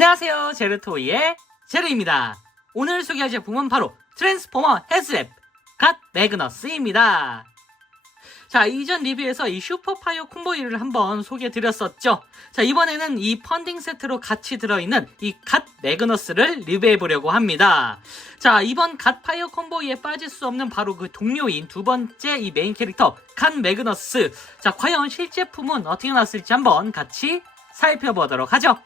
안녕하세요, 제르토이의 제르입니다. 오늘 소개할 제품은 바로 트랜스포머 헤드랩 갓 매그너스입니다. 자, 이전 리뷰에서 이 슈퍼파이어 콤보이를 한번 소개해드렸었죠. 자, 이번에는 이 펀딩 세트로 같이 들어있는 이 갓 매그너스를 리뷰해보려고 합니다. 자, 이번 갓 파이어 콤보이에 빠질 수 없는 바로 그 동료인 두 번째 이 메인 캐릭터 갓 매그너스. 자, 과연 실제품은 어떻게 나왔을지 한번 같이 살펴보도록 하죠.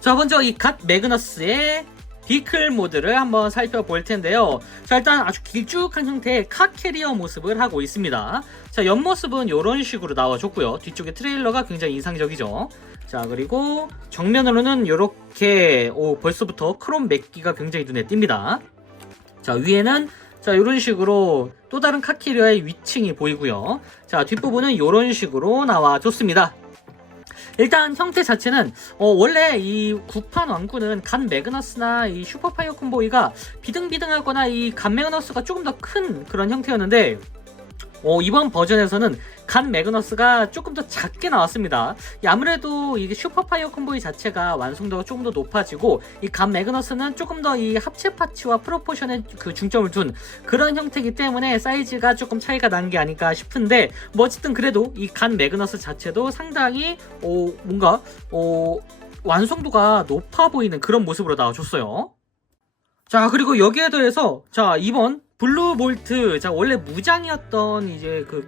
자, 먼저 이 갓 매그너스의 비클 모드를 한번 살펴볼 텐데요. 자, 일단 아주 길쭉한 형태의 카 캐리어 모습을 하고 있습니다. 자, 옆모습은 이런 식으로 나와줬고요. 뒤쪽에 트레일러가 굉장히 인상적이죠. 자, 그리고 정면으로는 이렇게 벌써부터 크롬 맥기가 굉장히 눈에 띕니다. 자, 위에는 자, 이런 식으로 또 다른 카 캐리어의 위층이 보이고요. 자, 뒷부분은 이런 식으로 나와줬습니다. 일단 형태 자체는 원래 이 구판 왕구는 갓 매그너스나 이 슈퍼파이어 콤보이가 비등비등하거나 이 갓 매그너스가 조금 더 큰 그런 형태였는데 이번 버전에서는 갓 매그너스가 조금 더 작게 나왔습니다. 아무래도 이게 슈퍼파이어 콤보이 자체가 완성도가 조금 더 높아지고 이 갓 매그너스는 조금 더 이 합체 파츠와 프로포션에 그 중점을 둔 그런 형태이기 때문에 사이즈가 조금 차이가 난 게 아닐까 싶은데 뭐 어쨌든 그래도 이 갓 매그너스 자체도 상당히 뭔가 완성도가 높아 보이는 그런 모습으로 나와줬어요. 자, 그리고 여기에 더해서 자, 이번 블루 볼트, 자, 원래 무장이었던 이제 그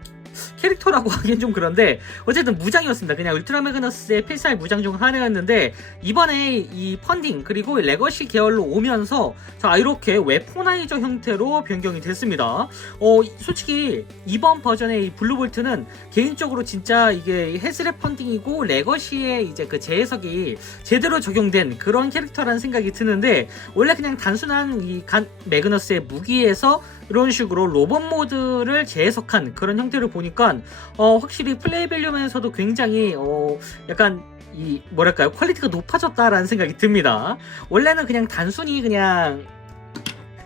캐릭터라고 하기엔 좀 그런데 어쨌든 무장이었습니다. 그냥 울트라 매그너스의 필살 무장 중 하나였는데 이번에 이 펀딩 그리고 레거시 계열로 오면서 자, 이렇게 웨포나이저 형태로 변경이 됐습니다. 솔직히 이번 버전의 이 블루볼트는 개인적으로 진짜 이게 헤즈랩 펀딩이고 레거시의 이제 그 재해석이 제대로 적용된 그런 캐릭터라는 생각이 드는데 원래 그냥 단순한 이 갓 매그너스의 무기에서 이런 식으로 로봇 모드를 재해석한 그런 형태를 보니까 확실히 플레이 밸류면서도 굉장히 약간 이 뭐랄까요, 퀄리티가 높아졌다라는 생각이 듭니다. 원래는 그냥 단순히 그냥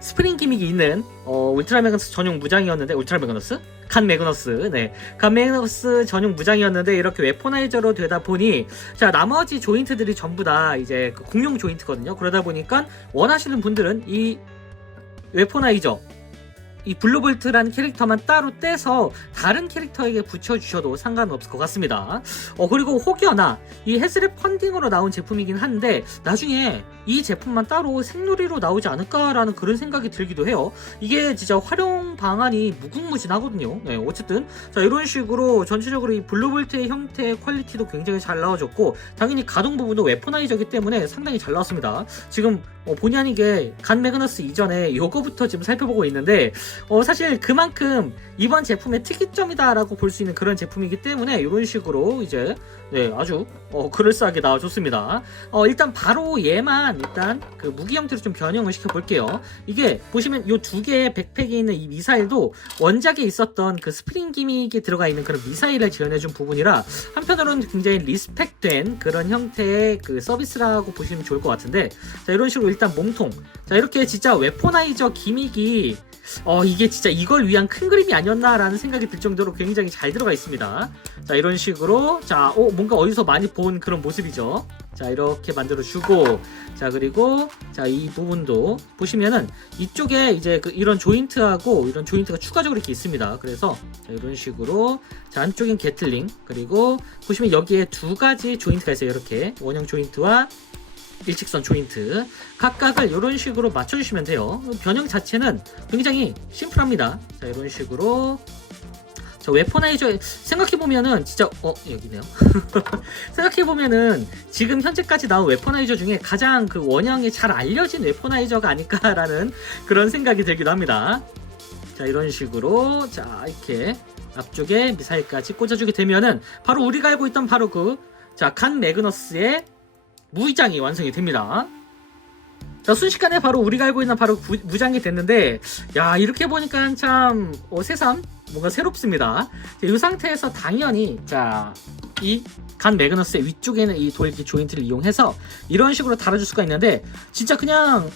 스프링 기믹이 있는 울트라 매그너스 전용 무장이었는데 울트라 매그너스? 갓 매그너스, 네, 갓 매그너스 전용 무장이었는데 이렇게 웨포나이저로 되다 보니 자, 나머지 조인트들이 전부 다 이제 그 공용 조인트거든요. 그러다 보니까 원하시는 분들은 이 웨포나이저 이 블루볼트라는 캐릭터만 따로 떼서 다른 캐릭터에게 붙여주셔도 상관없을 것 같습니다. 그리고 혹여나 이 헤즈랩 펀딩으로 나온 제품이긴 한데 나중에 이 제품만 따로 생누리로 나오지 않을까라는 그런 생각이 들기도 해요. 이게 진짜 활용 방안이 무궁무진하거든요. 네, 어쨌든 자, 이런 식으로 전체적으로 이 블루볼트의 형태의 퀄리티도 굉장히 잘 나와줬고 당연히 가동 부분도 웨포나이저기 때문에 상당히 잘 나왔습니다. 지금 본의 아니게 갓 매그너스 이전에 요거부터 지금 살펴보고 있는데 사실 그만큼 이번 제품의 특이점이다라고 볼 수 있는 그런 제품이기 때문에 이런 식으로 이제 네, 아주 그럴싸하게 나와줬습니다. 일단 바로 얘만 일단 그 무기 형태로 좀 변형을 시켜볼게요. 이게 보시면 요 두 개의 백팩에 있는 이 미사일도 원작에 있었던 그 스프링 기믹이 들어가 있는 그런 미사일을 지원해준 부분이라 한편으로는 굉장히 리스펙된 그런 형태의 그 서비스라고 보시면 좋을 것 같은데 자, 이런 식으로 일단 몸통 자, 이렇게 진짜 웨포나이저 기믹이 이게 진짜 이걸 위한 큰 그림이 아니었나라는 생각이 들 정도로 굉장히 잘 들어가 있습니다. 자, 이런 식으로 자, 뭔가 어디서 많이 본 그런 모습이죠. 자, 이렇게 만들어주고 자, 그리고 자, 이 부분도 보시면은 이쪽에 이제 이런 조인트하고 이런 조인트가 추가적으로 이렇게 있습니다. 그래서 자, 이런 식으로 자, 안쪽엔 게틀링 그리고 보시면 여기에 두 가지 조인트가 있어요. 이렇게 원형 조인트와 일직선 조인트 각각을 이런 식으로 맞춰주시면 돼요. 변형 자체는 굉장히 심플합니다. 자, 이런 식으로 자, 웨포나이저 생각해보면은 진짜 여기네요. 생각해보면은 지금 현재까지 나온 웨포나이저 중에 가장 그 원형이 잘 알려진 웨포나이저가 아닐까라는 그런 생각이 들기도 합니다. 자, 이런 식으로 자, 이렇게 앞쪽에 미사일까지 꽂아주게 되면은 바로 우리가 알고 있던 바로 자, 갓 매그너스의 무장이 완성이 됩니다. 자, 순식간에 바로 우리가 알고 있는 바로 무장이 됐는데 야, 이렇게 보니까 참 새삼 뭔가 새롭습니다. 이 상태에서 당연히 자, 이 간 매그너스의 위쪽에 있는 이 돌기 조인트를 이용해서 이런 식으로 달아줄 수가 있는데, 진짜 그냥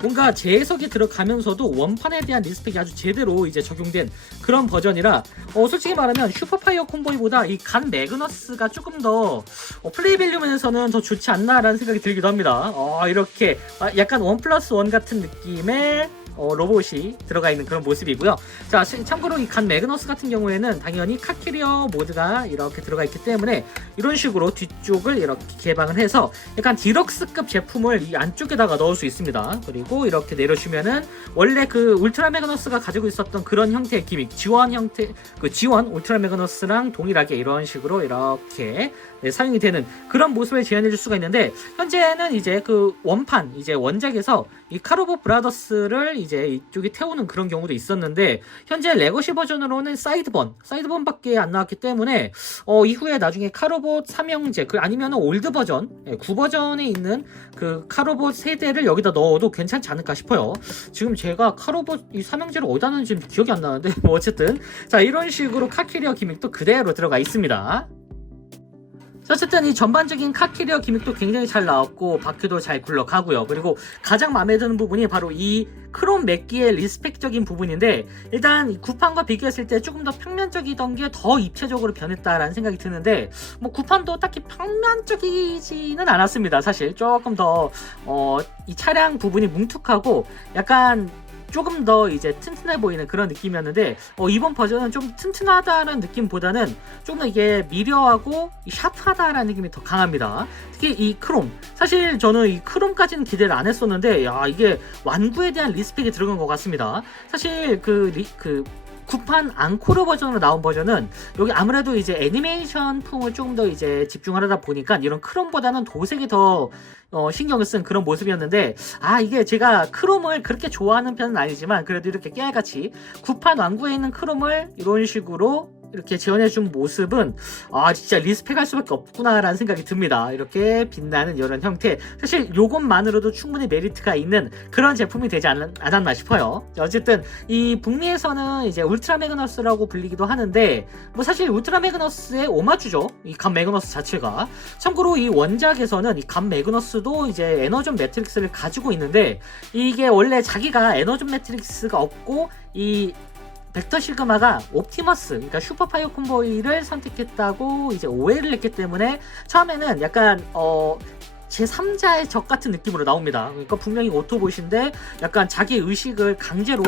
뭔가 재해석이 들어가면서도 원판에 대한 리스펙이 아주 제대로 이제 적용된 그런 버전이라, 솔직히 말하면 슈퍼파이어 콤보이보다 이 간 매그너스가 조금 더 플레이 밸류 면에서는 더 좋지 않나라는 생각이 들기도 합니다. 이렇게 약간 1+1 같은 느낌의 로봇이 들어가 있는 그런 모습이고요. 자, 참고로 이 간 매그너스 같은 경우에는 당연히 카캐리어 모드가 이렇게 들어가 있기 때문에 이런 식으로 뒤쪽을 이렇게 개방을 해서 약간 디럭스급 제품을 이 안쪽에다가 넣을 수 있습니다. 그리고 이렇게 내려주면은 원래 그 울트라 매그너스가 가지고 있었던 그런 형태의 기믹, 지원 형태, 그 지원 울트라 매그너스랑 동일하게 이런 식으로 이렇게 사용이 되는 그런 모습을 재현해 줄 수가 있는데, 현재는 이제 그 원판, 이제 원작에서 이 카로보 브라더스를 이제 이쪽에 태우는 그런 경우도 있었는데, 현재 레거시 버전으로는 사이드본밖에 안 나왔기 때문에 이후에 나중에 카로보 삼형제, 아니면 올드 버전, 9버전에 있는 그 카로보 세대를 여기다 넣어도 괜찮지 않을까 싶어요. 지금 제가 카로보 이 삼형제를 어디다 넣는지 기억이 안 나는데 뭐 어쨌든 자, 이런 식으로 카캐리어 기믹도 그대로 들어가 있습니다. 어쨌든 이 전반적인 카캐리어 기믹도 굉장히 잘 나왔고 바퀴도 잘 굴러가고요. 그리고 가장 마음에 드는 부분이 바로 이 크롬 맥기의 리스펙적인 부분인데, 일단 이 구판과 비교했을 때 조금 더 평면적이던 게 더 입체적으로 변했다라는 생각이 드는데, 뭐 구판도 딱히 평면적이지는 않았습니다. 사실 조금 더 이 차량 부분이 뭉툭하고 약간 조금 더 이제 튼튼해 보이는 그런 느낌이었는데, 이번 버전은 좀 튼튼하다는 느낌보다는 좀 더 이게 미려하고 샤프하다라는 느낌이 더 강합니다. 특히 이 크롬, 사실 저는 이 크롬까지는 기대를 안 했었는데, 야, 이게 완구에 대한 리스펙이 들어간 것 같습니다. 사실 구판 앙코르 버전으로 나온 버전은 여기 아무래도 이제 애니메이션 풍을 조금 더 이제 집중하다 보니까 이런 크롬보다는 도색이 더 신경을 쓴 그런 모습이었는데, 이게 제가 크롬을 그렇게 좋아하는 편은 아니지만 그래도 이렇게 깨알같이 구판 왕구에 있는 크롬을 이런 식으로 이렇게 지원해준 모습은 진짜 리스펙할 수밖에 없구나라는 생각이 듭니다. 이렇게 빛나는 이런 형태, 사실 요것만으로도 충분히 메리트가 있는 그런 제품이 되지 않았나 싶어요. 어쨌든 이 북미에서는 이제 울트라 매그너스라고 불리기도 하는데, 뭐 사실 울트라 매그너스의 오마주죠, 이 간 매그너스 자체가. 참고로 이 원작에서는 이 간 매그너스도 이제 에너존 매트릭스를 가지고 있는데, 이게 원래 자기가 에너존 매트릭스가 없고 이 벡터 시그마가 옵티머스, 그러니까 슈퍼파이어 콤보이를 선택했다고 이제 오해를 했기 때문에 처음에는 약간 제3자의 적 같은 느낌으로 나옵니다. 그러니까 분명히 오토봇인데 약간 자기 의식을 강제로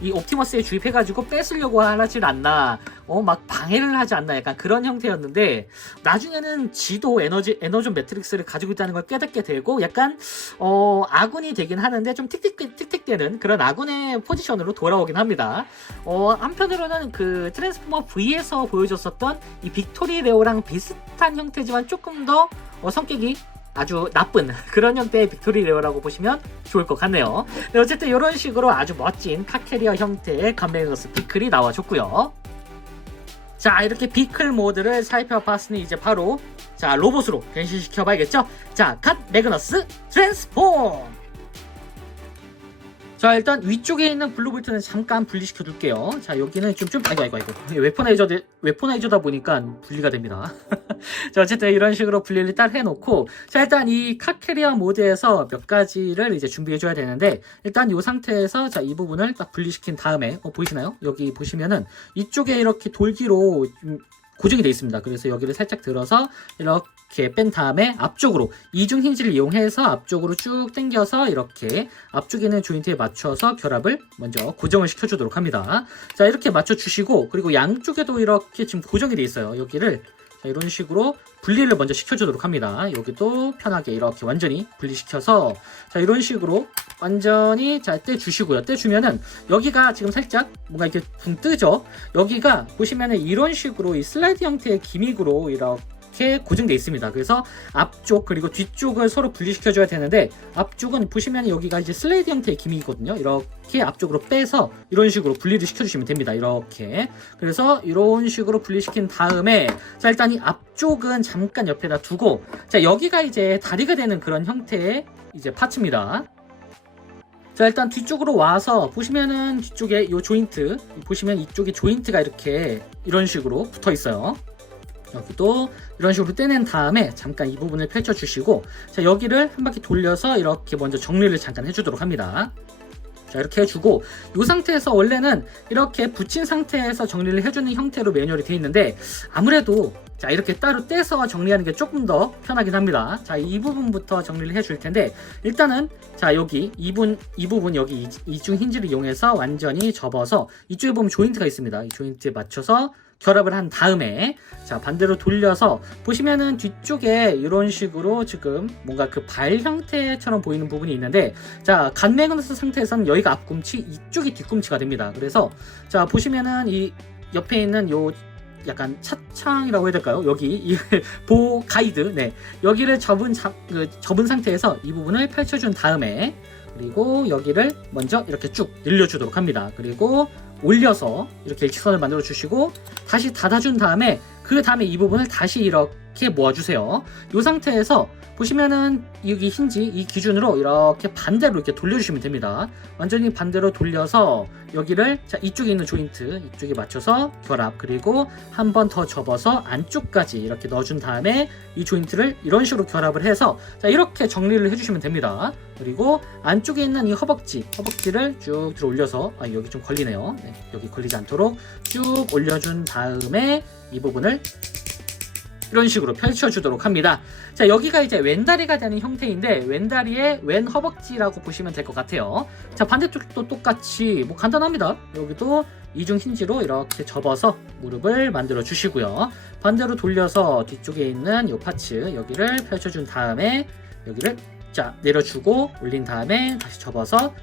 이 옵티머스에 주입해가지고 뺏으려고 하질 않나, 막 방해를 하지 않나, 약간 그런 형태였는데, 나중에는 지도 에너존 매트릭스를 가지고 있다는 걸 깨닫게 되고 약간 아군이 되긴 하는데 좀 틱틱대는 그런 아군의 포지션으로 돌아오긴 합니다. 한편으로는 그 트랜스포머 V에서 보여줬었던 이 빅토리 레오랑 비슷한 형태지만 조금 더 성격이 아주 나쁜 그런 형태의 빅토리 레어라고 보시면 좋을 것 같네요. 네, 어쨌든 이런 식으로 아주 멋진 카캐리어 형태의 간 매그너스 비클이 나와줬고요. 자, 이렇게 비클 모드를 살펴봤으니 이제 바로 자, 로봇으로 변신시켜 봐야겠죠. 자, 간 매그너스 트랜스폼! 자, 일단 위쪽에 있는 블루볼트는 잠깐 분리시켜 줄게요. 자, 여기는 아이고. 웨포나이저다 보니까 분리가 됩니다. 자, 어쨌든 이런 식으로 분리를 딱 해놓고, 자, 일단 이 카캐리어 모드에서 몇 가지를 이제 준비해 줘야 되는데, 일단 이 상태에서 자, 이 부분을 딱 분리시킨 다음에, 보이시나요? 여기 보시면은 이쪽에 이렇게 돌기로 고정이 되어 있습니다. 그래서 여기를 살짝 들어서 이렇게 뺀 다음에 앞쪽으로 이중 힌지를 이용해서 앞쪽으로 쭉 당겨서 이렇게 앞쪽에 있는 조인트에 맞춰서 결합을 먼저 고정을 시켜주도록 합니다. 자, 이렇게 맞춰주시고, 그리고 양쪽에도 이렇게 지금 고정이 되어 있어요. 여기를 자, 이런 식으로 분리를 먼저 시켜주도록 합니다. 여기도 편하게 이렇게 완전히 분리시켜서 자, 이런 식으로 완전히 자, 떼주시고요. 떼주면은 여기가 지금 살짝 뭔가 이렇게 붕 뜨죠. 여기가 보시면은 이런 식으로 이 슬라이드 형태의 기믹으로 이렇게 고정되어 있습니다. 그래서 앞쪽 그리고 뒤쪽을 서로 분리시켜 줘야 되는데, 앞쪽은 보시면 여기가 이제 슬라이드 형태의 기믹이거든요. 이렇게 앞쪽으로 빼서 이런 식으로 분리를 시켜주시면 됩니다. 이렇게. 그래서 이런 식으로 분리시킨 다음에 자, 일단 이 앞쪽은 잠깐 옆에다 두고, 자, 여기가 이제 다리가 되는 그런 형태의 이제 파츠입니다. 자, 일단 뒤쪽으로 와서 보시면은 뒤쪽에 이 조인트 보시면 이쪽에 조인트가 이렇게 이런 식으로 붙어 있어요. 여기도 이런 식으로 떼낸 다음에 잠깐 이 부분을 펼쳐주시고, 자, 여기를 한 바퀴 돌려서 이렇게 먼저 정리를 잠깐 해주도록 합니다. 자, 이렇게 해주고, 이 상태에서 원래는 이렇게 붙인 상태에서 정리를 해주는 형태로 매뉴얼이 되어 있는데, 아무래도 자, 이렇게 따로 떼서 정리하는 게 조금 더 편하긴 합니다. 자, 이 부분부터 정리를 해줄 텐데, 일단은 자, 여기 이 부분 여기 이중 힌지를 이용해서 완전히 접어서, 이쪽에 보면 조인트가 있습니다. 이 조인트에 맞춰서 결합을 한 다음에, 자, 반대로 돌려서 보시면은 뒤쪽에 이런 식으로 지금 뭔가 그 발 형태처럼 보이는 부분이 있는데, 자, 간 매그너스 상태에서는 여기가 앞꿈치, 이쪽이 뒤꿈치가 됩니다. 그래서 자, 보시면은 이 옆에 있는 요 약간 차창이라고 해야 될까요? 여기 이 보호 가이드, 네, 여기를 접은 상태에서 이 부분을 펼쳐준 다음에, 그리고 여기를 먼저 이렇게 쭉 늘려주도록 합니다. 그리고 올려서 이렇게 일직선을 만들어 주시고, 다시 닫아준 다음에 그 다음에 이 부분을 다시 이렇게 모아주세요. 이 상태에서 보시면은 여기 힌지 이 기준으로 이렇게 반대로 이렇게 돌려주시면 됩니다. 완전히 반대로 돌려서 여기를, 자, 이쪽에 있는 조인트 이쪽에 맞춰서 결합, 그리고 한 번 더 접어서 안쪽까지 이렇게 넣어준 다음에 이 조인트를 이런 식으로 결합을 해서, 자, 이렇게 정리를 해주시면 됩니다. 그리고 안쪽에 있는 이 허벅지를 쭉 들어 올려서, 여기 좀 걸리네요. 네, 여기 걸리지 않도록 쭉 올려준 다음에 이 부분을 이런 식으로 펼쳐주도록 합니다. 자, 여기가 이제 왼다리가 되는 형태인데, 왼다리의 왼 허벅지라고 보시면 될 것 같아요. 자, 반대쪽도 똑같이 뭐 간단합니다. 여기도 이중 힌지로 이렇게 접어서 무릎을 만들어 주시고요. 반대로 돌려서 뒤쪽에 있는 이 파츠 여기를 펼쳐준 다음에 여기를, 자, 내려주고 올린 다음에 다시 접어서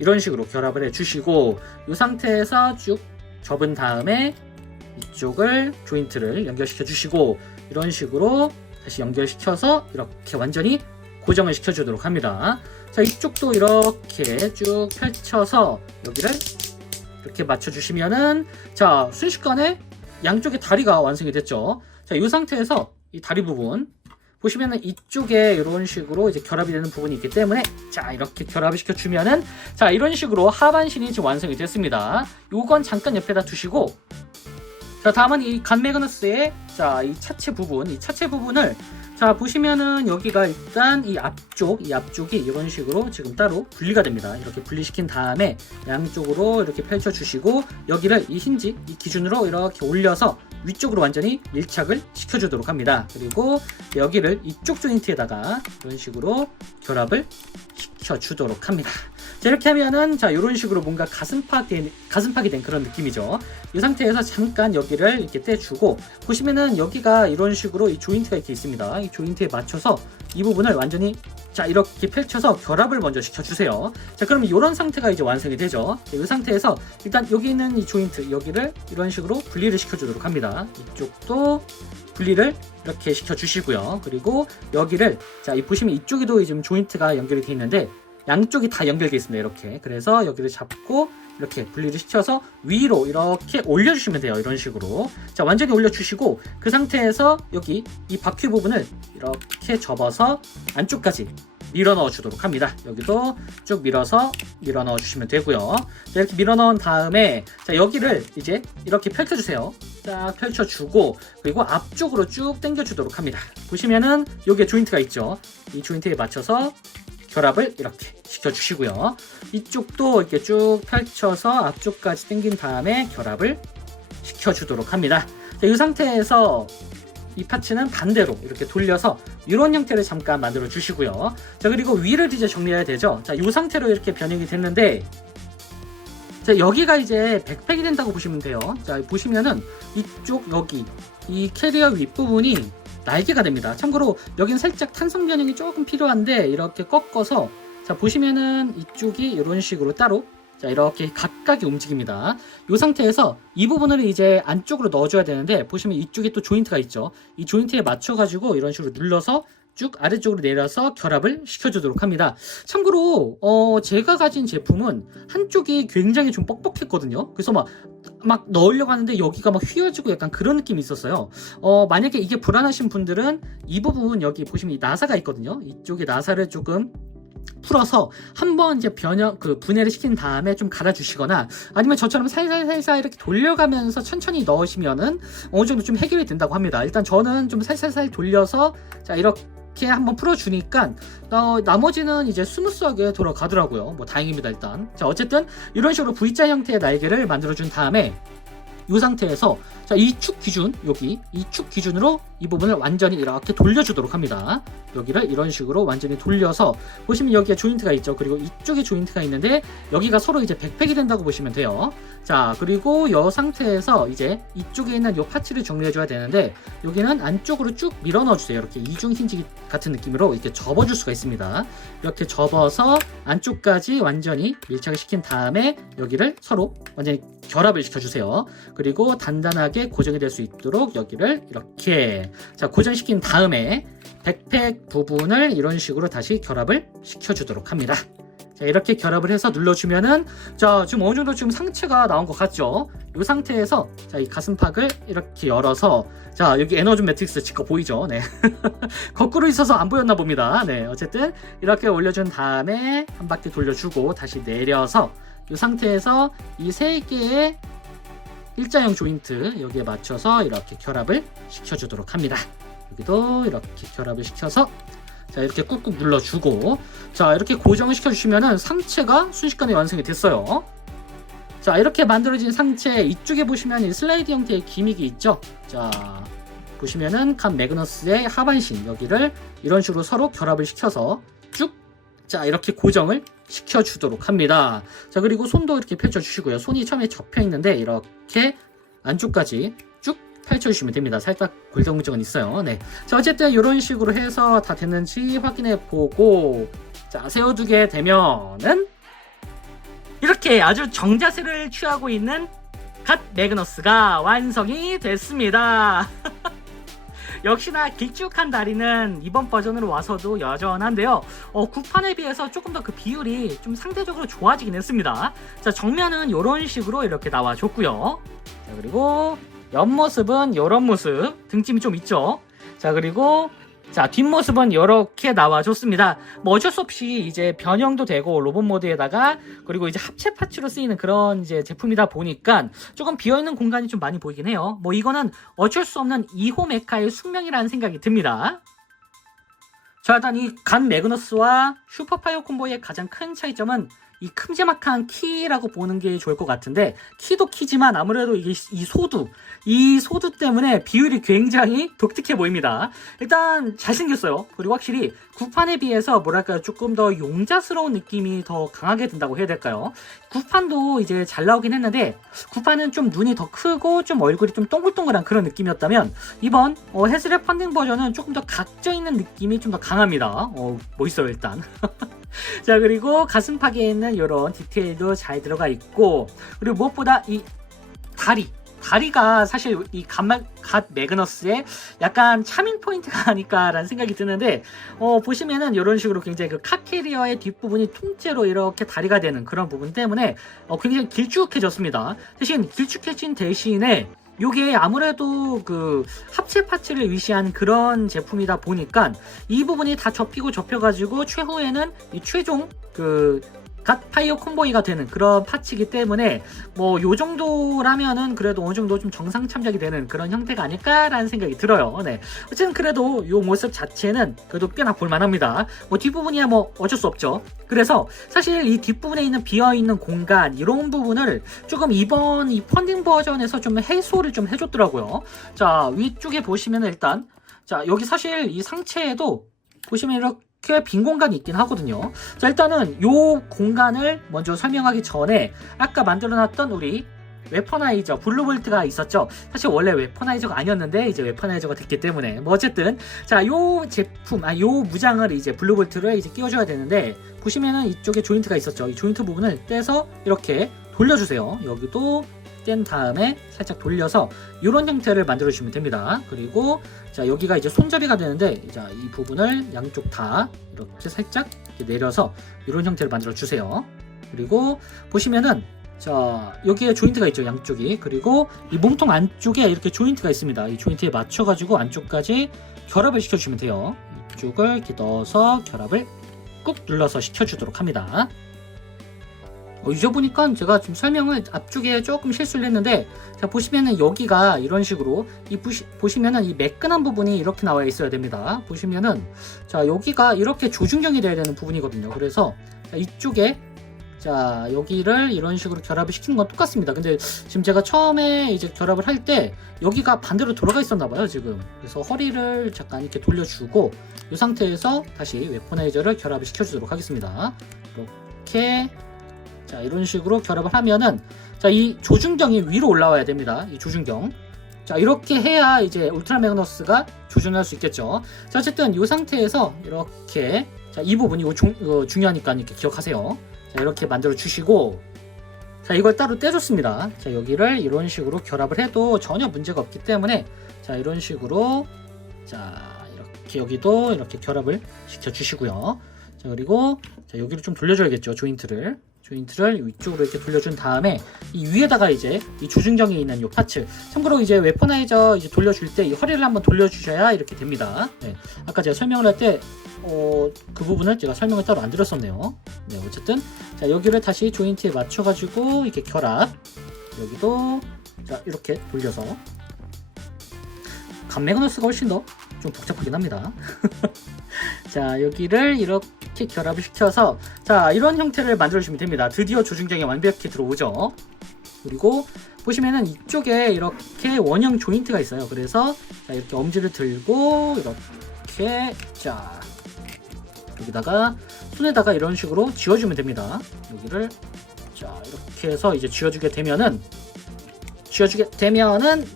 이런 식으로 결합을 해 주시고, 이 상태에서 쭉 접은 다음에 이쪽을 조인트를 연결시켜 주시고, 이런 식으로 다시 연결시켜서 이렇게 완전히 고정을 시켜주도록 합니다. 자, 이쪽도 이렇게 쭉 펼쳐서 여기를 이렇게 맞춰주시면은, 자, 순식간에 양쪽의 다리가 완성이 됐죠. 자, 이 상태에서 이 다리 부분 보시면은 이쪽에 이런 식으로 이제 결합이 되는 부분이 있기 때문에, 자, 이렇게 결합을 시켜주면은, 자, 이런 식으로 하반신이 지금 완성이 됐습니다. 요건 잠깐 옆에다 두시고, 자, 다음은 이 간 매그너스의, 자, 이 차체 부분을, 자, 보시면은 여기가 일단 이 앞쪽이 이런 식으로 지금 따로 분리가 됩니다. 이렇게 분리시킨 다음에 양쪽으로 이렇게 펼쳐주시고, 여기를 이 힌지 이 기준으로 이렇게 올려서 위쪽으로 완전히 밀착을 시켜주도록 합니다. 그리고 여기를 이쪽 조인트에다가 이런 식으로 결합을 시켜주도록 합니다. 자, 이렇게 하면은, 자, 이런 식으로 뭔가 가슴팍이 된 그런 느낌이죠. 이 상태에서 잠깐 여기를 이렇게 떼주고, 보시면은 여기가 이런 식으로 이 조인트가 이렇게 있습니다. 이 조인트에 맞춰서 이 부분을 완전히, 자, 이렇게 펼쳐서 결합을 먼저 시켜주세요. 자, 그러면 이런 상태가 이제 완성이 되죠. 자, 이 상태에서 일단 여기 있는 이 조인트 여기를 이런 식으로 분리를 시켜주도록 합니다. 이쪽도 분리를 이렇게 시켜주시고요. 그리고 여기를, 자, 보시면 이쪽에도 지금 조인트가 연결이 되어 있는데 양쪽이 다 연결되어 있습니다. 이렇게. 그래서 여기를 잡고 이렇게 분리를 시켜서 위로 이렇게 올려주시면 돼요. 이런 식으로. 자, 완전히 올려주시고, 그 상태에서 여기 이 바퀴 부분을 이렇게 접어서 안쪽까지 밀어 넣어 주도록 합니다. 여기도 쭉 밀어서 밀어 넣어 주시면 되고요. 자, 이렇게 밀어 넣은 다음에, 자, 여기를 이제 이렇게 펼쳐주세요. 딱 펼쳐주고, 그리고 앞쪽으로 쭉 당겨 주도록 합니다. 보시면은 여기에 조인트가 있죠. 이 조인트에 맞춰서 결합을 이렇게 시켜주시고요. 이쪽도 이렇게 쭉 펼쳐서 앞쪽까지 당긴 다음에 결합을 시켜주도록 합니다. 자, 이 상태에서 이 파츠는 반대로 이렇게 돌려서 이런 형태를 잠깐 만들어 주시고요. 자, 그리고 위를 이제 정리해야 되죠. 자, 이 상태로 이렇게 변형이 됐는데, 자, 여기가 이제 백팩이 된다고 보시면 돼요. 자, 보시면은 이쪽 여기 이 캐리어 윗부분이 날개가 됩니다. 참고로 여긴 살짝 탄성 변형이 조금 필요한데, 이렇게 꺾어서, 자, 보시면은 이쪽이 이런 식으로 따로, 자, 이렇게 각각이 움직입니다. 이 상태에서 이 부분을 이제 안쪽으로 넣어줘야 되는데, 보시면 이쪽에 또 조인트가 있죠. 이 조인트에 맞춰가지고 이런 식으로 눌러서 쭉 아래쪽으로 내려서 결합을 시켜주도록 합니다. 참고로 제가 가진 제품은 한쪽이 굉장히 좀 뻑뻑했거든요. 그래서 막 넣으려고 하는데 여기가 막 휘어지고 약간 그런 느낌이 있었어요. 만약에 이게 불안하신 분들은 이 부분 여기 보시면 이 나사가 있거든요. 이쪽에 나사를 조금 풀어서 한번 이제 분해를 시킨 다음에 좀 갈아주시거나 아니면 저처럼 살살살살 이렇게 돌려가면서 천천히 넣으시면은 어느 정도 좀 해결이 된다고 합니다. 일단 저는 좀 살살살 돌려서 자 이렇게 한번 풀어주니까 나머지는 이제 스무스하게 돌아가더라고요. 뭐 다행입니다. 일단 자 어쨌든 이런 식으로 V자 형태의 날개를 만들어준 다음에 이 상태에서 자, 이 축 기준, 여기 이 축 기준으로 이 부분을 완전히 이렇게 돌려주도록 합니다. 여기를 이런 식으로 완전히 돌려서 보시면 여기에 조인트가 있죠. 그리고 이쪽에 조인트가 있는데 여기가 서로 이제 백팩이 된다고 보시면 돼요. 자, 그리고 이 상태에서 이제 이쪽에 있는 이 파츠를 정리해 줘야 되는데 여기는 안쪽으로 쭉 밀어 넣어 주세요. 이렇게 이중 힌지 같은 느낌으로 이렇게 접어 줄 수가 있습니다. 이렇게 접어서 안쪽까지 완전히 밀착을 시킨 다음에 여기를 서로 완전히 결합을 시켜주세요. 그리고 단단하게 고정이 될 수 있도록 여기를 이렇게 자 고정시킨 다음에 백팩 부분을 이런 식으로 다시 결합을 시켜주도록 합니다. 자 이렇게 결합을 해서 눌러주면은 자 지금 어느 정도 지금 상체가 나온 것 같죠? 이 상태에서 자 이 가슴팍을 이렇게 열어서 자 여기 에너지 매트릭스 지금 보이죠? 네 거꾸로 있어서 안 보였나 봅니다. 네 어쨌든 이렇게 올려준 다음에 한 바퀴 돌려주고 다시 내려서 이 상태에서 이 세 개의 일자형 조인트 여기에 맞춰서 이렇게 결합을 시켜주도록 합니다. 여기도 이렇게 결합을 시켜서 자 이렇게 꾹꾹 눌러주고 자 이렇게 고정을 시켜주시면은 상체가 순식간에 완성이 됐어요. 자 이렇게 만들어진 상체 이쪽에 보시면 이 슬라이드 형태의 기믹이 있죠. 자 보시면은 갓 매그너스의 하반신 여기를 이런 식으로 서로 결합을 시켜서 쭉 자 이렇게 고정을 시켜주도록 합니다. 자 그리고 손도 이렇게 펼쳐주시고요. 손이 처음에 접혀 있는데 이렇게 안쪽까지 쭉 펼쳐주시면 됩니다. 살짝 골덩증은 있어요. 네. 자 어쨌든 이런 식으로 해서 다 됐는지 확인해 보고 자 세워두게 되면은 이렇게 아주 정자세를 취하고 있는 갓 매그너스가 완성이 됐습니다. 역시나 길쭉한 다리는 이번 버전으로 와서도 여전한데요. 구판에 비해서 조금 더 그 비율이 좀 상대적으로 좋아지긴 했습니다. 자 정면은 이런 식으로 이렇게 나와줬고요. 자 그리고 옆모습은 이런 모습, 등짐이 좀 있죠. 자 그리고 자 뒷모습은 이렇게 나와줬습니다. 뭐 어쩔 수 없이 이제 변형도 되고 로봇 모드에다가 그리고 이제 합체 파츠로 쓰이는 그런 이제 제품이다 보니까 조금 비어있는 공간이 좀 많이 보이긴 해요. 뭐 이거는 어쩔 수 없는 2호 메카의 숙명이라는 생각이 듭니다. 자 일단 이 갓 매그너스와 슈퍼파이어 콤보의 가장 큰 차이점은 이 큼지막한 키라고 보는 게 좋을 것 같은데 키도 키지만 아무래도 이게 이 소두 때문에 비율이 굉장히 독특해 보입니다. 일단 잘생겼어요. 그리고 확실히 구판에 비해서 뭐랄까요 조금 더 용자스러운 느낌이 더 강하게 든다고 해야 될까요? 구판도 이제 잘 나오긴 했는데 구판은 좀 눈이 더 크고 좀 얼굴이 좀 동글동글한 그런 느낌이었다면 이번 헤즈랩 펀딩 버전은 조금 더 각져 있는 느낌이 좀 더 강합니다. 멋있어요 일단. 자 그리고 가슴팍에 있는 이런 디테일도 잘 들어가 있고 그리고 무엇보다 이 다리가 사실 이 갓 매그너스의 약간 차밍 포인트가 아닐까라는 생각이 드는데 보시면은 이런 식으로 굉장히 그 카캐리어의 뒷부분이 통째로 이렇게 다리가 되는 그런 부분 때문에 굉장히 길쭉해졌습니다. 대신 길쭉해진 대신에 요게 아무래도 그 합체 파츠를 위시한 그런 제품이다 보니까 이 부분이 다 접혀가지고 최후에는 이 최종 그 갓 파이어 콤보이가 되는 그런 파츠이기 때문에 뭐 요 정도라면은 그래도 어느 정도 좀 정상 참작이 되는 그런 형태가 아닐까라는 생각이 들어요. 네. 어쨌든 그래도 요 모습 자체는 그래도 꽤나 볼만합니다. 뭐 뒷부분이야 뭐 어쩔 수 없죠. 그래서 사실 이 뒷부분에 있는 비어있는 공간 이런 부분을 조금 이번 이 펀딩 버전에서 좀 해소를 좀 해줬더라고요. 자 위쪽에 보시면은 일단 자 여기 사실 이 상체에도 보시면 이렇게 빈 공간이 있긴 하거든요. 자 일단은 요 공간을 먼저 설명하기 전에 아까 만들어놨던 우리 웨퍼나이저 블루볼트가 있었죠. 사실 원래 웨퍼나이저가 아니었는데 이제 웨퍼나이저가 됐기 때문에 뭐 어쨌든 자 요 제품 요 무장을 이제 블루볼트를 이제 끼워줘야 되는데 보시면은 이쪽에 조인트가 있었죠. 이 조인트 부분을 떼서 이렇게 돌려주세요. 여기도 뗀 다음에 살짝 돌려서 이런 형태를 만들어 주시면 됩니다. 그리고 자 여기가 이제 손잡이가 되는데 자 이 부분을 양쪽 다 이렇게 살짝 이렇게 내려서 이런 형태를 만들어 주세요. 그리고 보시면은 자 여기에 조인트가 있죠. 양쪽이. 그리고 이 몸통 안쪽에 이렇게 조인트가 있습니다. 이 조인트에 맞춰 가지고 안쪽까지 결합을 시켜 주시면 돼요. 이쪽을 이렇게 넣어서 결합을 꾹 눌러서 식혀주도록 합니다. 잊어보니까 제가 지금 설명을 앞쪽에 조금 실수를 했는데, 자, 보시면은 여기가 이런 식으로 보시면은 이 매끈한 부분이 이렇게 나와 있어야 됩니다. 보시면은 자, 여기가 이렇게 조준경이 돼야 되는 부분이거든요. 그래서 자, 이쪽에 자, 여기를 이런 식으로 결합을 시키는 건 똑같습니다. 근데 지금 제가 처음에 이제 결합을 할 때 여기가 반대로 돌아가 있었나 봐요, 지금. 그래서 허리를 잠깐 이렇게 돌려주고 이 상태에서 다시 웨포나이저를 결합을 시켜주도록 하겠습니다. 이렇게 자, 이런 식으로 결합을 하면은 자, 이 조준경이 위로 올라와야 됩니다. 이 조준경. 자, 이렇게 해야 이제 울트라 매그너스가 조준할 수 있겠죠. 자, 어쨌든 이 상태에서 이렇게 자, 이 부분이 중요하니까 이렇게 기억하세요. 자, 이렇게 만들어 주시고 자, 이걸 따로 떼줬습니다. 자, 여기를 이런 식으로 결합을 해도 전혀 문제가 없기 때문에 자, 이런 식으로 자, 이렇게 여기도 이렇게 결합을 시켜 주시고요. 자, 그리고 자, 여기를 좀 돌려줘야겠죠. 조인트를 위쪽으로 이렇게 돌려준 다음에 이 위에다가 이제 이 조준경에 있는 이 파츠, 참고로 이제 웨퍼나이저 이제 돌려줄 때 이 허리를 한번 돌려주셔야 이렇게 됩니다. 네. 아까 제가 설명을 할 때 그 부분을 제가 설명을 따로 안 드렸었네요. 네, 어쨌든 자, 여기를 다시 조인트에 맞춰가지고 이렇게 결합, 여기도 자, 이렇게 돌려서 갓매그너스가 훨씬 더 좀 복잡하긴 합니다. 자, 여기를 이렇게 결합을 시켜서 자, 이런 형태를 만들어 주시면 됩니다. 드디어 조준경이 완벽히 들어오죠. 그리고 보시면은 이쪽에 이렇게 원형 조인트가 있어요. 그래서 자, 이렇게 엄지를 들고 이렇게 자, 여기다가 손에다가 이런 식으로 쥐어주면 됩니다. 여기를 자, 이렇게 해서 이제 쥐어주게 되면은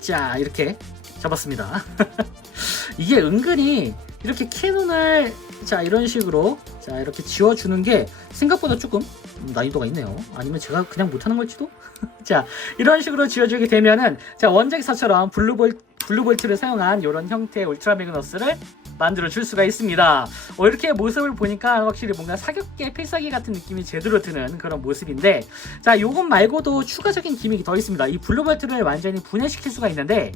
자, 이렇게 잡았습니다. 이게 은근히 이렇게 캐논을 자, 이런 식으로 자, 이렇게 지워주는 게 생각보다 조금 난이도가 있네요. 아니면 제가 그냥 못하는 걸지도? 자, 이런 식으로 지워주게 되면은 자, 원작에서처럼 블루볼트를 사용한 이런 형태의 울트라 매그너스를 만들어 줄 수가 있습니다. 이렇게 모습을 보니까 확실히 뭔가 사격계 필살기 같은 느낌이 제대로 드는 그런 모습인데, 자, 요것 말고도 추가적인 기믹이 더 있습니다. 이 블루볼트를 완전히 분해시킬 수가 있는데,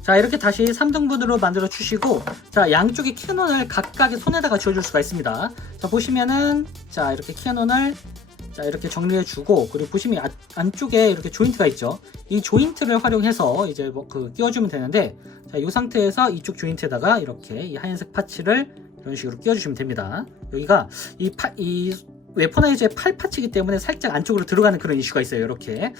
자, 이렇게 다시 3등분으로 만들어 주시고 자, 양쪽의 캐논을 각각의 손에다가 쥐어줄 수가 있습니다. 자, 보시면은 자, 이렇게 캐논을 자, 이렇게 정리해 주고, 그리고 보시면 안쪽에 이렇게 조인트가 있죠. 이 조인트를 활용해서 이제 끼워주면 되는데, 자, 이 상태에서 이쪽 조인트에다가 이렇게 이 하얀색 파츠를 이런 식으로 끼워주시면 됩니다. 여기가 이 웨퍼나이저의 팔 파츠이기 때문에 살짝 안쪽으로 들어가는 그런 이슈가 있어요. 이렇게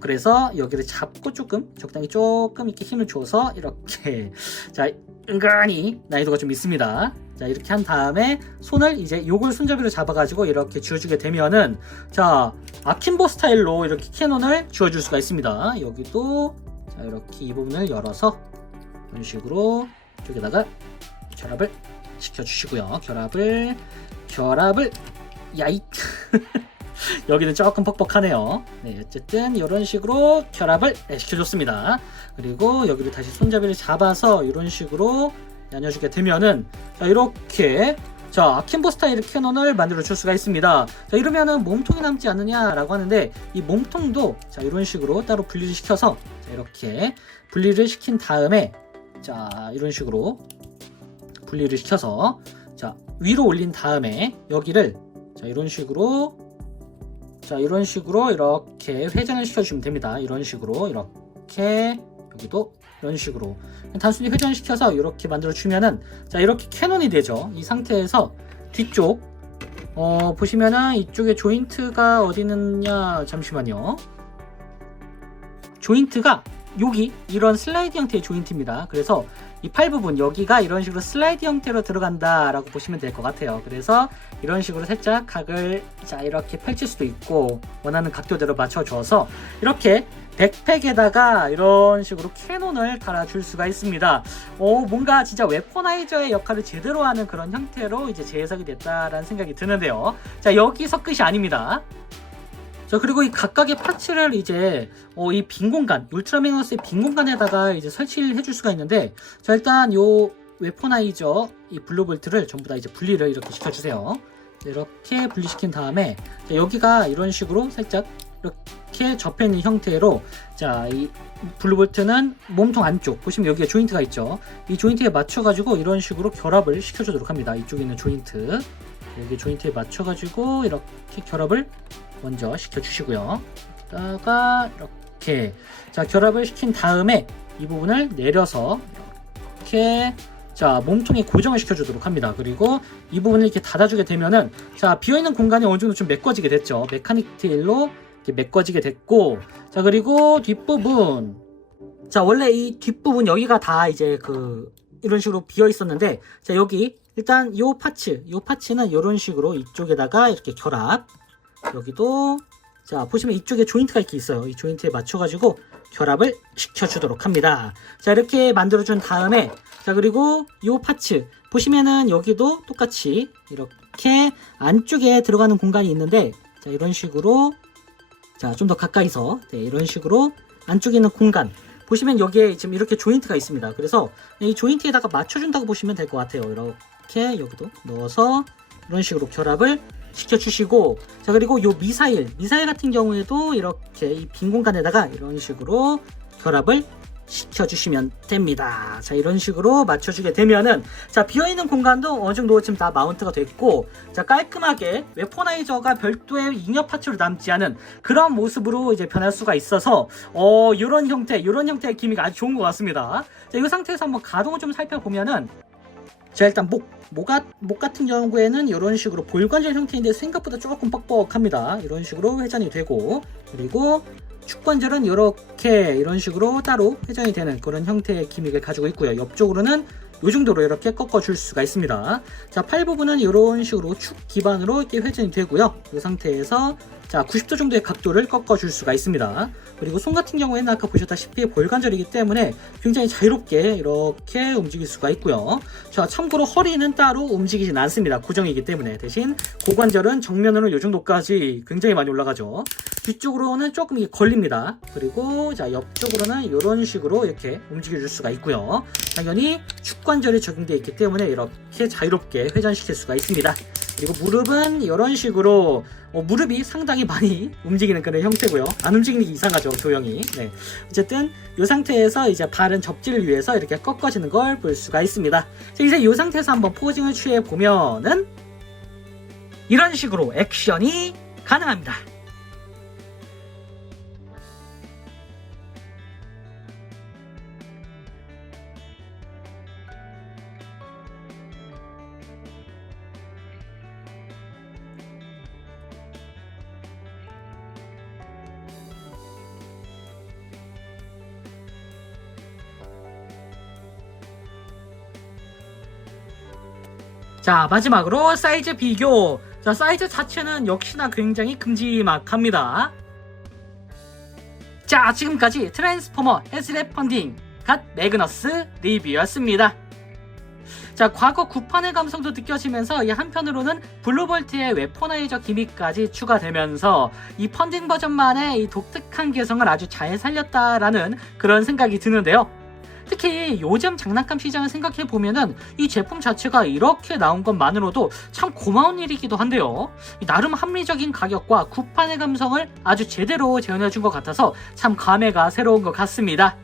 그래서 여기를 잡고 적당히 조금 이렇게 힘을 줘서 이렇게 자, 은근히 난이도가 좀 있습니다. 자, 이렇게 한 다음에 손을 이제 요걸 손잡이로 잡아가지고 이렇게 쥐어주게 되면은 자, 아킨보 스타일로 이렇게 캐논을 쥐어줄 수가 있습니다. 여기도 자, 이렇게 이 부분을 열어서 이런 식으로 이쪽에다가 결합을 시켜주시고요. 결합을 야잇 여기는 조금 퍽퍽하네요. 네, 어쨌든 이런 식으로 결합을 시켜줬습니다. 그리고 여기를 다시 손잡이를 잡아서 이런 식으로 나눠주게 되면은 자, 이렇게 자, 아킨보 스타일 캐논을 만들어 줄 수가 있습니다. 자, 이러면은 몸통이 남지 않느냐라고 하는데, 이 몸통도 자, 이런 식으로 따로 분리를 시켜서 자, 이렇게 분리를 시킨 다음에 자, 이런 식으로 분리를 시켜서 자, 위로 올린 다음에 여기를 자, 이런 식으로 이렇게 회전을 시켜주시면 됩니다. 이런 식으로 이렇게 여기도 이런 식으로 단순히 회전시켜서 이렇게 만들어주면은 자, 이렇게 캐논이 되죠. 이 상태에서 뒤쪽 보시면은 이쪽에 조인트가 어디 있느냐, 잠시만요. 조인트가 여기 이런 슬라이드 형태의 조인트입니다. 그래서 이 팔 부분 여기가 이런 식으로 슬라이드 형태로 들어간다 라고 보시면 될 것 같아요. 그래서 이런 식으로 살짝 각을 자, 이렇게 펼칠 수도 있고 원하는 각도대로 맞춰줘서 이렇게 백팩에다가 이런 식으로 캐논을 달아줄 수가 있습니다. 뭔가 진짜 웨포나이저의 역할을 제대로 하는 그런 형태로 이제 재해석이 됐다라는 생각이 드는데요. 자, 여기서 끝이 아닙니다. 자, 그리고 이 각각의 파츠를 이제 이 빈 공간, 울트라 매그너스의 빈 공간에다가 이제 설치를 해줄 수가 있는데, 자, 일단 요 웨포나이저 이 블루볼트를 전부 다 이제 분리를 이렇게 시켜주세요. 이렇게 분리시킨 다음에 자, 여기가 이런 식으로 살짝 이렇게 접혀 있는 형태로 자, 이 블루볼트는 몸통 안쪽 보시면 여기에 조인트가 있죠. 이 조인트에 맞춰가지고 이런 식으로 결합을 시켜주도록 합니다. 이쪽에 있는 조인트 여기 조인트에 맞춰가지고 이렇게 결합을 먼저 시켜주시고요. 여기다가 이렇게 자 결합을 시킨 다음에 이 부분을 내려서 이렇게 자 몸통에 고정을 시켜주도록 합니다. 그리고 이 부분을 이렇게 닫아주게 되면은 자 비어있는 공간이 어느 정도 좀 메꿔지게 됐죠. 메카닉 테일로 이렇게 메꿔지게 됐고 자 그리고 뒷부분 자 원래 이 뒷부분 여기가 다 이제 이런 식으로 비어 있었는데 자 여기 일단 요 파츠는 이런 식으로 이쪽에다가 이렇게 결합 여기도 자 보시면 이쪽에 조인트가 이렇게 있어요. 이 조인트에 맞춰가지고 결합을 시켜주도록 합니다. 자 이렇게 만들어준 다음에 자 그리고 요 파츠 보시면은 여기도 똑같이 이렇게 안쪽에 들어가는 공간이 있는데 자 이런 식으로 자 좀 더 가까이서 네, 이런 식으로 안쪽에 있는 공간 보시면 여기에 지금 이렇게 조인트가 있습니다. 그래서 이 조인트에다가 맞춰준다고 보시면 될 것 같아요. 이렇게 여기도 넣어서 이런 식으로 결합을 시켜주시고 자 그리고 요 미사일 같은 경우에도 이렇게 이 빈 공간에다가 이런 식으로 결합을 시켜주시면 됩니다. 자 이런 식으로 맞춰주게 되면은 자 비어있는 공간도 어느 정도 지금 다 마운트가 됐고 자 깔끔하게 웨포나이저가 별도의 잉여 파츠로 남지 않은 그런 모습으로 이제 변할 수가 있어서 요런 형태의 기미가 아주 좋은 것 같습니다. 자 이 상태에서 한번 가동을 좀 살펴보면은 자 일단 목 같은 경우에는 이런 식으로 볼관절 형태인데 생각보다 조금 뻑뻑합니다. 이런 식으로 회전이 되고 그리고 축관절은 이런 식으로 따로 회전이 되는 그런 형태의 기믹을 가지고 있고요. 옆쪽으로는 이 정도로 이렇게 꺾어줄 수가 있습니다. 자, 팔 부분은 이런 식으로 축 기반으로 이렇게 회전이 되고요. 이 상태에서 자 90도 정도의 각도를 꺾어줄 수가 있습니다. 그리고 손 같은 경우에는 아까 보셨다시피 볼관절이기 때문에 굉장히 자유롭게 이렇게 움직일 수가 있고요. 자 참고로 허리는 따로 움직이진 않습니다. 고정이기 때문에 대신 고관절은 정면으로 이 정도까지 굉장히 많이 올라가죠. 뒤쪽으로는 조금 이게 걸립니다. 그리고 자 옆쪽으로는 이런 식으로 이렇게 움직여줄 수가 있고요. 당연히 축관절이 적용되어 있기 때문에 이렇게 자유롭게 회전시킬 수가 있습니다. 그리고 무릎은 이런 식으로 무릎이 상당히 많이 움직이는 그런 형태고요. 안 움직이는 게 이상하죠, 조형이. 네. 어쨌든 이 상태에서 이제 발은 접지를 위해서 이렇게 꺾어지는 걸 볼 수가 있습니다. 자, 이제 이 상태에서 한번 포징을 취해 보면은 이런 식으로 액션이 가능합니다. 자 마지막으로 사이즈 비교. 자 사이즈 자체는 역시나 굉장히 큼지막합니다. 자 지금까지 트랜스포머 헤즈랩 펀딩 갓 매그너스 리뷰였습니다. 자 과거 구판의 감성도 느껴지면서 이 한편으로는 블루볼트의 웨포나이저 기믹까지 추가되면서 이 펀딩 버전만의 이 독특한 개성을 아주 잘 살렸다라는 그런 생각이 드는데요. 특히 요즘 장난감 시장을 생각해보면은 이 제품 자체가 이렇게 나온 것만으로도 참 고마운 일이기도 한데요. 나름 합리적인 가격과 구판의 감성을 아주 제대로 재현해준 것 같아서 참 감회가 새로운 것 같습니다.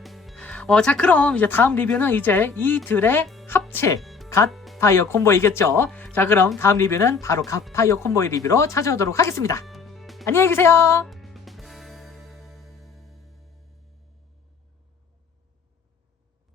자 그럼 이제 다음 리뷰는 이제 이들의 합체 갓파이어 콤보이겠죠. 자 그럼 다음 리뷰는 바로 갓파이어 콤보의 리뷰로 찾아오도록 하겠습니다. 안녕히 계세요.